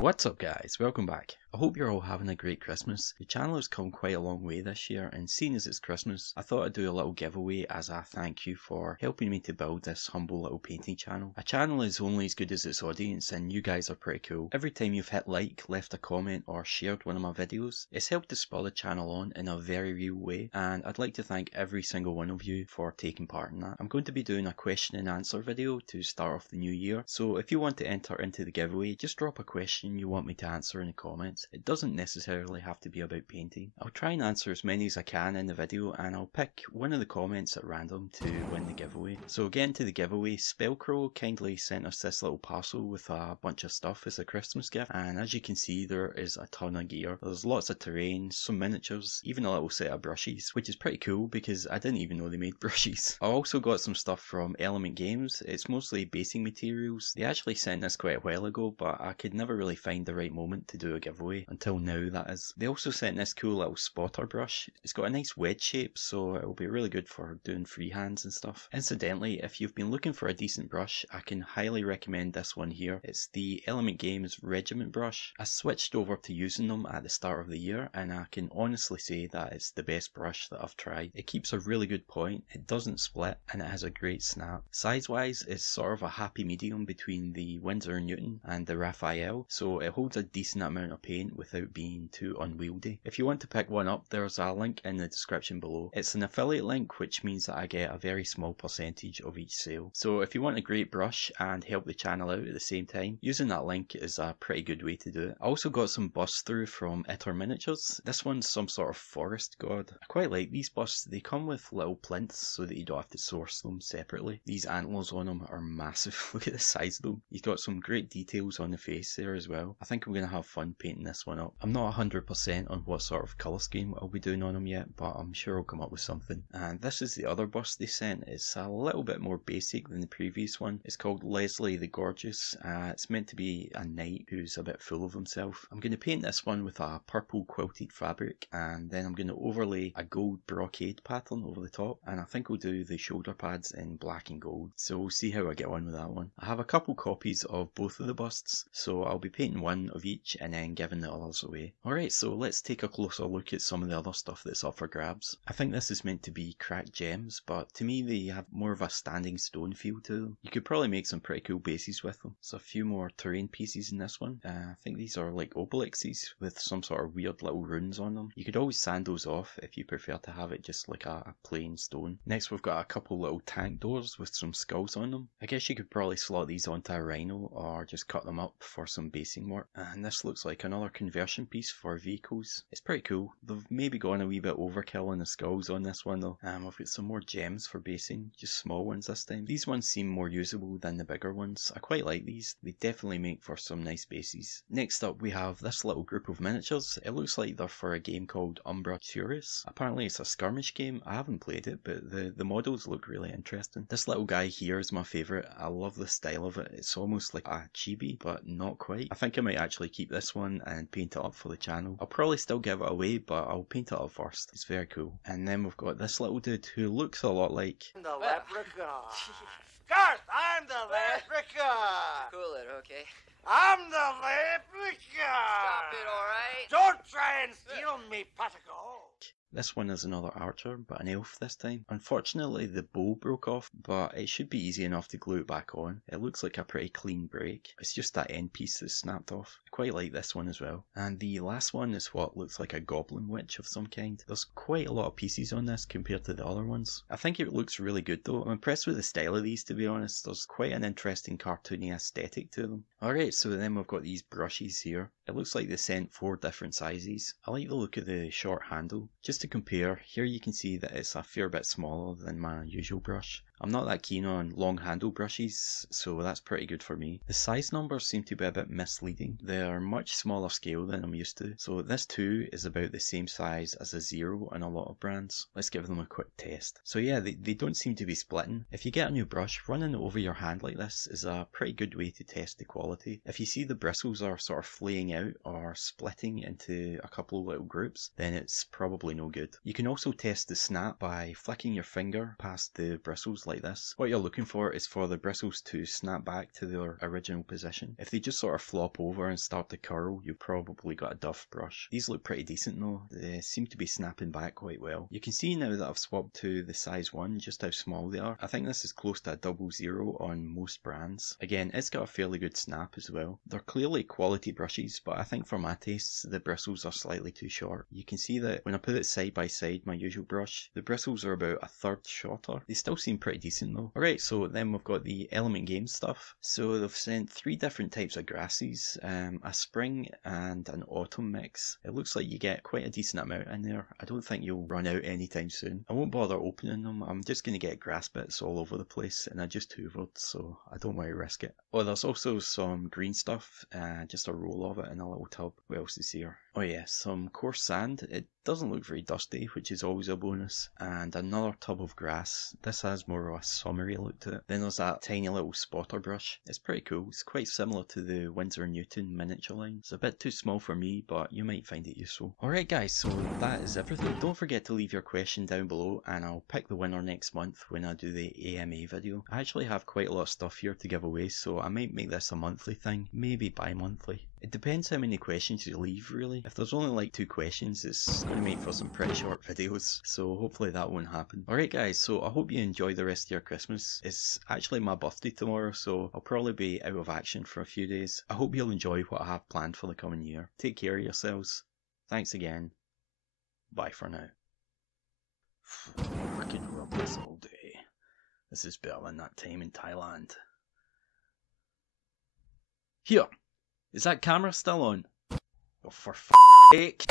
What's up guys, welcome back. I hope you're all having a great Christmas. The channel has come quite a long way this year, and seeing as it's Christmas, I thought I'd do a little giveaway as a thank you for helping me to build this humble little painting channel. A channel is only as good as its audience, and you guys are pretty cool. Every time you've hit like, left a comment, or shared one of my videos, it's helped to spur the channel on in a very real way, and I'd like to thank every single one of you for taking part in that. I'm going to be doing a question and answer video to start off the new year, so if you want to enter into the giveaway, just drop a question you want me to answer in the comments. It doesn't necessarily have to be about painting. I'll try and answer as many as I can in the video, and I'll pick one of the comments at random to win the giveaway. So getting to the giveaway, Spellcrow kindly sent us this little parcel with a bunch of stuff as a Christmas gift, and as you can see there is a ton of gear. There's lots of terrain, some miniatures, even a little set of brushes, which is pretty cool because I didn't even know they made brushes. I also got some stuff from Element Games. It's mostly basing materials. They actually sent this quite a while ago, but I could never really find the right moment to do a giveaway, until now that is. They also sent this cool little spotter brush. It's got a nice wedge shape, so it will be really good for doing freehands and stuff. Incidentally, if you've been looking for a decent brush, I can highly recommend this one here. It's the Element Games Regiment brush. I switched over to using them at the start of the year, and I can honestly say that it's the best brush that I've tried. It keeps a really good point, it doesn't split, and it has a great snap. Size wise, it's sort of a happy medium between the Winsor & Newton and the Raphael, so it holds a decent amount of paint without being too unwieldy. If you want to pick one up, there's a link in the description below. It's an affiliate link, which means that I get a very small percentage of each sale. So if you want a great brush and help the channel out at the same time, using that link is a pretty good way to do it. I also got some busts through from Itter Miniatures. This one's some sort of forest god. I quite like these busts. They come with little plinths so that you don't have to source them separately. These antlers on them are massive. Look at the size of them. He's got some great details on the face there as well. I think I'm going to have fun painting this one up. I'm not 100% on what sort of colour scheme I'll be doing on him yet, but I'm sure I'll come up with something. And this is the other bust they sent. It's a little bit more basic than the previous one. It's called Leslie the Gorgeous. It's meant to be a knight who's a bit full of himself. I'm going to paint this one with a purple quilted fabric, and then I'm going to overlay a gold brocade pattern over the top, and I think we'll do the shoulder pads in black and gold. So we'll see how I get on with that one. I have a couple copies of both of the busts, so I'll be painting one of each and then giving the others away. Alright, so let's take a closer look at some of the other stuff that's up for grabs. I think this is meant to be cracked gems, but to me they have more of a standing stone feel to them. You could probably make some pretty cool bases with them. There's a few more terrain pieces in this one. I think these are like obelixes with some sort of weird little runes on them. You could always sand those off if you prefer to have it just like a plain stone. Next we've got a couple little tank doors with some skulls on them. I guess you could probably slot these onto a rhino or just cut them up for some basing work. And this looks like another conversion piece for vehicles. It's pretty cool. They've maybe gone a wee bit overkill on the skulls on this one though. We've got some more gems for basing, just small ones this time. These ones seem more usable than the bigger ones. I quite like these. They definitely make for some nice bases. Next up we have this little group of miniatures. It looks like they're for a game called Umbra Turis. Apparently it's a skirmish game. I haven't played it, but the models look really interesting. This little guy here is my favourite. I love the style of it. It's almost like a chibi, but not quite. I think I might actually keep this one and paint it up for the channel. I'll probably still give it away, but I'll paint it up first. It's very cool. And then we've got this little dude who looks a lot like the leprechaun. Garth, I'm the leprechaun. Cool it, okay? I'm the leprechaun. Stop it, alright? Don't try and steal me, pot of gold. This one is another archer, but an elf this time. Unfortunately the bow broke off, but it should be easy enough to glue it back on. It looks like a pretty clean break. It's just that end piece that's snapped off. I quite like this one as well. And the last one is what looks like a goblin witch of some kind. There's quite a lot of pieces on this compared to the other ones. I think it looks really good though. I'm impressed with the style of these, to be honest. There's quite an interesting cartoony aesthetic to them. Alright, so then we've got these brushes here. It looks like they sent 4 different sizes. I like the look of the short handle. Just to compare, here you can see that it's a fair bit smaller than my usual brush. I'm not that keen on long handle brushes, so that's pretty good for me. The size numbers seem to be a bit misleading. They're much smaller scale than I'm used to. So this 2 is about the same size as a 0 in a lot of brands. Let's give them a quick test. So yeah, they don't seem to be splitting. If you get a new brush, running it over your hand like this is a pretty good way to test the quality. If you see the bristles are sort of flaying out or splitting into a couple of little groups, then it's probably no good. You can also test the snap by flicking your finger past the bristles like this. What you're looking for is for the bristles to snap back to their original position. If they just sort of flop over and start to curl, you've probably got a duff brush. These look pretty decent though, they seem to be snapping back quite well. You can see now that I've swapped to the size 1 just how small they are. I think this is close to a 00 on most brands. Again, it's got a fairly good snap as well. They're clearly quality brushes, but I think for my tastes the bristles are slightly too short. You can see that when I put it side by side my usual brush, the bristles are about a third shorter. They still seem pretty decent though. Alright, so then we've got the Element Games stuff. So they've sent 3 different types of grasses, a spring and an autumn mix. It looks like you get quite a decent amount in there. I don't think you'll run out anytime soon. I won't bother opening them, I'm just going to get grass bits all over the place, and I just hoovered, so I don't want to risk it. Oh, there's also some green stuff, just a roll of it in a little tub. What else is here? Oh yeah, some coarse sand. It doesn't look very dusty, which is always a bonus. And another tub of grass. This has more of a summery look to it. Then there's that tiny little spotter brush. It's pretty cool. It's quite similar to the Winsor & Newton miniature line. It's a bit too small for me, but you might find it useful. Alright guys, so that is everything. Don't forget to leave your question down below and I'll pick the winner next month when I do the AMA video. I actually have quite a lot of stuff here to give away, so I might make this a monthly thing, maybe bi-monthly. It depends how many questions you leave really. If there's only like 2 questions, it's going to make for some pretty short videos, so hopefully that won't happen. Alright guys, so I hope you enjoy the rest of your Christmas. It's actually my birthday tomorrow, so I'll probably be out of action for a few days. I hope you'll enjoy what I have planned for the coming year. Take care of yourselves. Thanks again. Bye for now. Freaking rub this all day. This is better than that time in Thailand. Here! Is that camera still on? Oh, for f***'s sake!